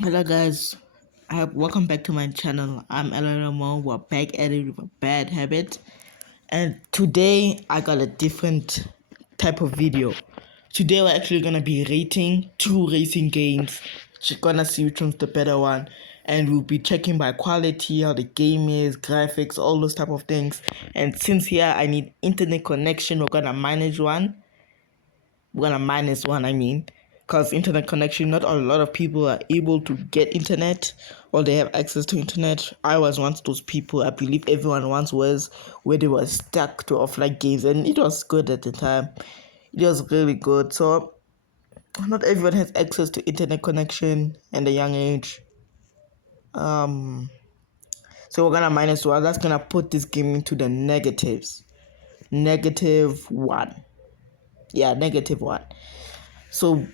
Hello guys, welcome back to my channel. I'm Ella Ramon. We're back at it with a bad habit, and today I got a different type of video. Today we're actually gonna be rating two racing games. Just gonna see which one's the better one, and we'll be checking by quality, how the game is, graphics, all those type of things. And since here I need internet connection, we're gonna manage one. We're gonna minus one, I mean, because internet connection, not a lot of people are able to get internet or they have access to internet. I was once those people. I believe everyone once was, where they were stuck to offline games, and it was good at the time. It was really good. So not everyone has access to internet connection at a young age. um so we're gonna minus one. That's gonna put this game into the negatives. -1. Yeah, -1. So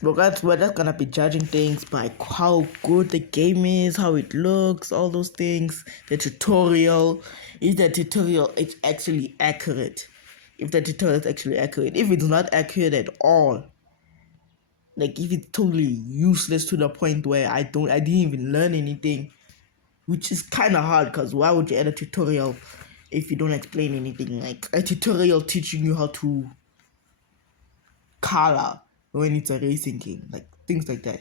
we're just gonna be judging things by how good the game is, how it looks, all those things. The tutorial, is the tutorial it's actually accurate? If the tutorial is actually accurate, if it's not accurate at all, like if it's totally useless to the point where I didn't even learn anything, which is kind of hard because why would you add a tutorial if you don't explain anything? Like a tutorial teaching you how to color when it's a racing game, like things like that.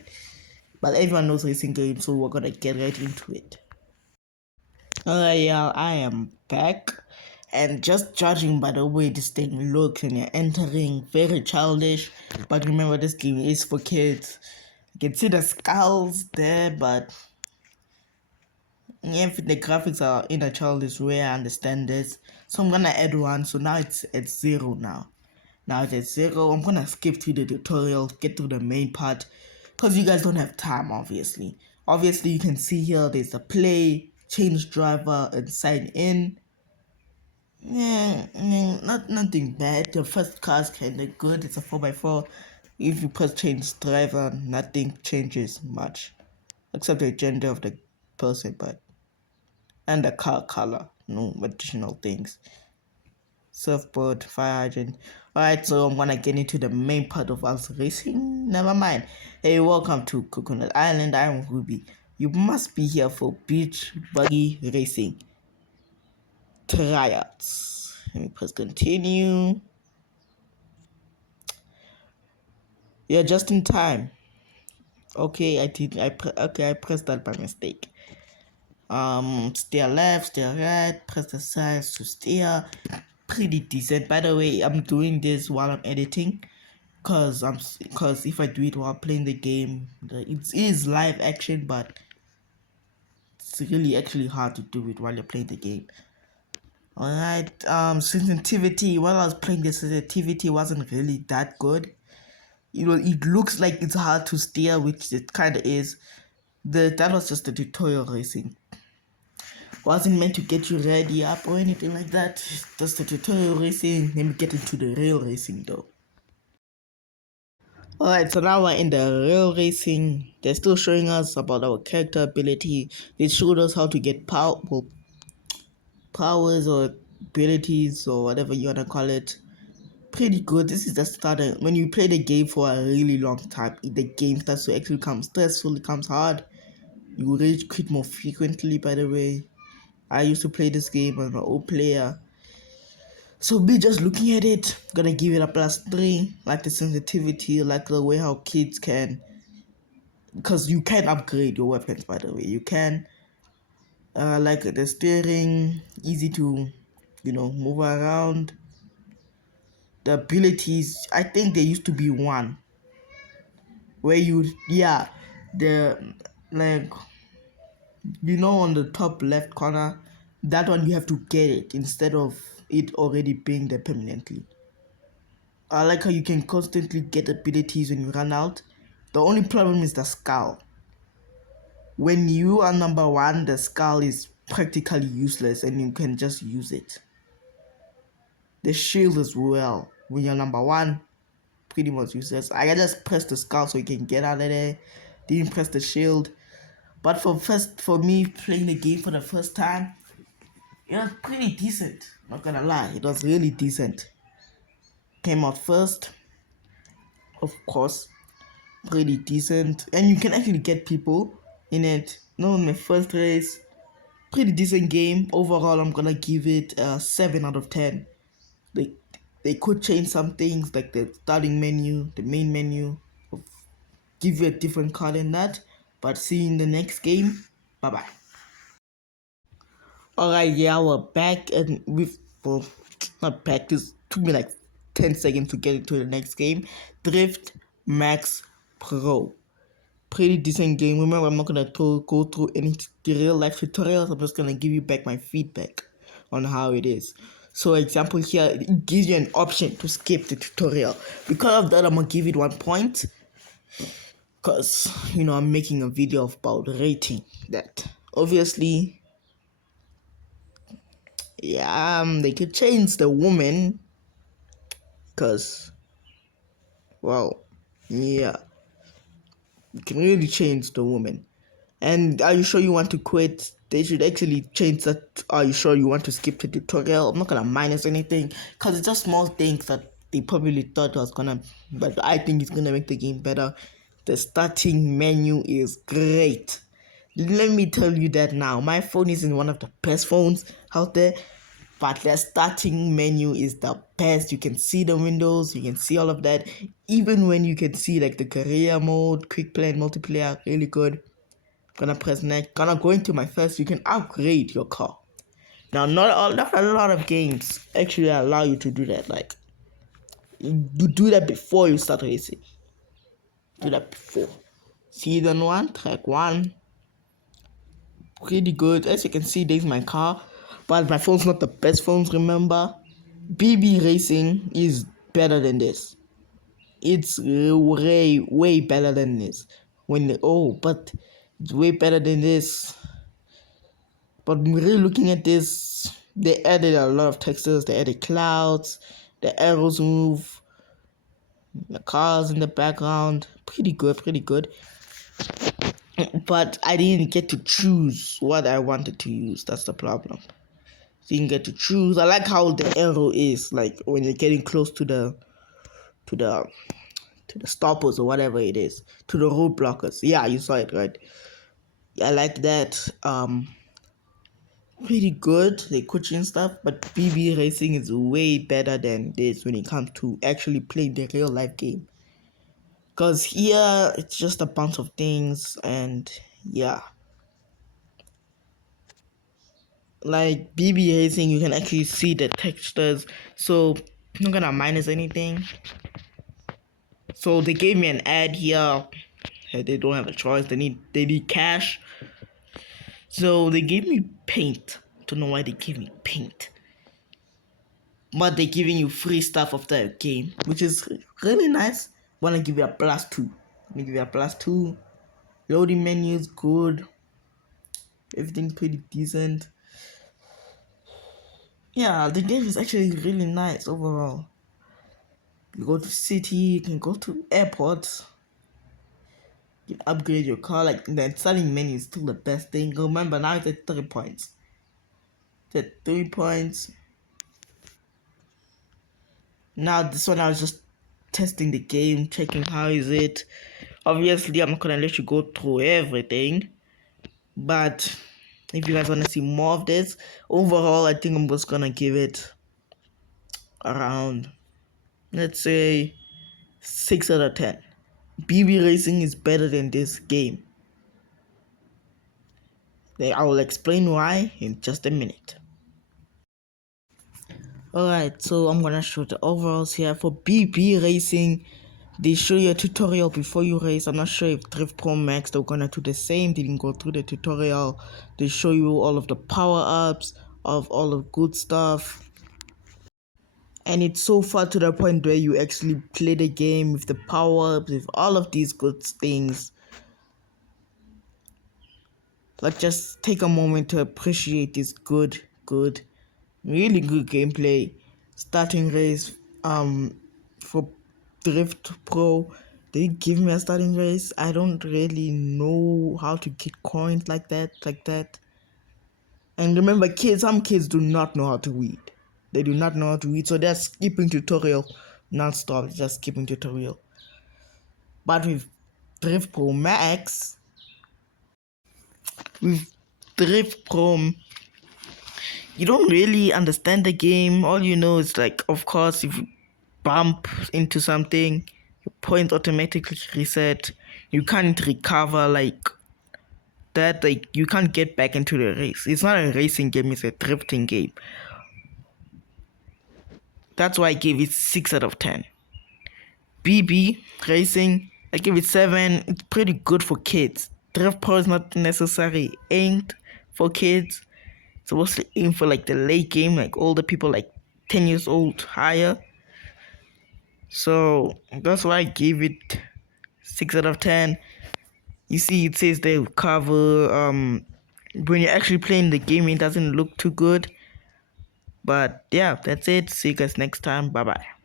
But everyone knows racing games, so we're gonna get right into it. Yeah, I am back. And just judging by the way this thing looks and you're entering, very childish. But remember, this game is for kids. You can see the skulls there, but yeah, if the graphics are in a childish way, I understand this. So I'm gonna add one, so now it's at 0 now. Now it's at 0. I'm gonna skip through the tutorial, get to the main part, because you guys don't have time, obviously. Obviously, you can see here there's a play, change driver, and sign in. Nothing bad. The first car's kinda good. It's a 4x4. If you press change driver, nothing changes much, except the gender of the person, but and the car color. No additional things. Surfboard, fire hydrant. Alright, so I'm gonna get into the main part of us racing. Never mind. Hey, welcome to Coconut Island. I'm Ruby. You must be here for beach buggy racing tryouts. Let me press continue. Yeah, just in time. Okay, I pressed that by mistake. Steer left, steer right, press the sides to steer. Pretty decent. By the way, I'm doing this while I'm editing. Cause if I do it while playing the game, it is live action, but it's really actually hard to do it while you're playing the game. Alright, sensitivity. While I was playing, the sensitivity wasn't really that good. It looks like it's hard to steer, which it kind of is. That was just the tutorial racing. Wasn't meant to get you ready up or anything like that. Just the tutorial racing. Let me get into the real racing though. Alright, so now we're in the real racing. They're still showing us about our character ability. They showed us how to get powers or abilities or whatever you wanna call it. Pretty good. This is the starter. When you play the game for a really long time, the game starts to actually become stressful, it becomes hard. You rage quit more frequently, by the way. I used to play this game as an old player. So me just looking at it, gonna give it a +3. Like the sensitivity, like the way how kids can, because you can upgrade your weapons, by the way. You can, like the steering, easy to, move around. The abilities, I think there used to be one where yeah, the, like, on the top left corner, that one you have to get it instead of it already being there permanently. I like how you can constantly get abilities when you run out. The only problem is the skull. When you are number 1, the skull is practically useless and you can just use it. The shield as well. When you're number 1, pretty much useless. I just pressed the skull so you can get out of there. Didn't press the shield. But for me playing the game for the first time, it was pretty decent. Not gonna lie, it was really decent. Came out first, of course. pretty decent, and you can actually get people in it. No, my first race, pretty decent game overall. I'm gonna give it a 7 out of 10. They they could change some things like the starting menu, the main menu, give you a different card in that. But see you in the next game. Bye bye. Alright, yeah, we're back and with well, not back. This took me like 10 seconds to get into the next game. Drift Max Pro. Pretty decent game. Remember, I'm not gonna go through any real life tutorials. I'm just gonna give you back my feedback on how it is. So, example here, it gives you an option to skip the tutorial. Because of that, I'm gonna give it 1 point. Cause I'm making a video about rating that. Obviously, yeah, they could change the woman. Cause, well, yeah, you can really change the woman. And are you sure you want to quit? They should actually change that. Are you sure you want to skip the tutorial? I'm not gonna minus anything because it's just small things that they probably thought was gonna, but I think it's gonna make the game better. The starting menu is great. Let me tell you that now. My phone isn't one of the best phones out there, but the starting menu is the best. You can see the windows, you can see all of that. Even when you can see like the career mode, quick play, and multiplayer, really good. Gonna press next. Gonna go into my first. You can upgrade your car. Now, not a lot of games actually allow you to do that. Like, you do that before you start racing. Do that before. Season 1, track 1. Pretty good. As you can see, there's my car. But my phone's not the best phones, remember. BB Racing is better than this. It's way better than this. But it's way better than this. But really looking at this, they added a lot of textures. They added clouds, the arrows move, the cars in the background. Pretty good, pretty good. But I didn't get to choose what I wanted to use. That's the problem. Didn't get to choose. I like how the arrow is, like when you're getting close to the to the to the stoppers or whatever it is, to the road blockers. Yeah, you saw it right. I like that. Pretty good, they coaching stuff, but BB Racing is way better than this when it comes to actually playing the real life game. Because here it's just a bunch of things, and yeah, like BB Racing, you can actually see the textures. So I'm not gonna minus anything. So they gave me an ad here. They don't have a choice. They need cash. So they gave me paint. Don't know why they gave me paint. But they're giving you free stuff of the game, which is really nice. Wanna give you a +2. Let me give you a +2. Loading menu is good. Everything's pretty decent. Yeah, the game is actually really nice overall. You go to city, you can go to airports. You can upgrade your car. Like the starting menu is still the best thing. Remember now it's at 3 points. It's at 3 points. Now this one I was just testing the game, checking how is it. Obviously I'm not gonna let you go through everything, but if you guys want to see more of this, overall I think I'm just gonna give it around, let's say, 6 out of 10. BB Racing is better than this game. I will explain why in just a minute. Alright, so I'm gonna show the overalls here for BB Racing. They show you a tutorial before you race. I'm not sure if Drift Pro Max they're gonna do the same. They didn't go through the tutorial. They show you all of the power-ups of all of good stuff. And it's so far to the point where you actually play the game with the power-ups, with all of these good things. Like, just take a moment to appreciate this good, really good gameplay. Starting race, for Drift Pro, they give me a starting race. I don't really know how to get coins like that. And remember, some kids do not know how to read. They do not know how to read, so they're skipping tutorial non-stop, just skipping tutorial. But with Drift Pro Max. With Drift Pro, you don't really understand the game. All you know is like, of course, if you bump into something, your point automatically reset. You can't recover like that. Like you can't get back into the race. It's not a racing game. It's a drifting game. That's why I gave it 6 out of 10. BB Racing, I give it 7. It's pretty good for kids. Drift Pro is not necessarily aimed for kids. It's mostly aimed for like the late game, like older people, like 10 years old higher. So that's why I gave it 6 out of 10. You see, it says they cover. When you're actually playing the game, it doesn't look too good. But yeah, that's it. See you guys next time. Bye bye.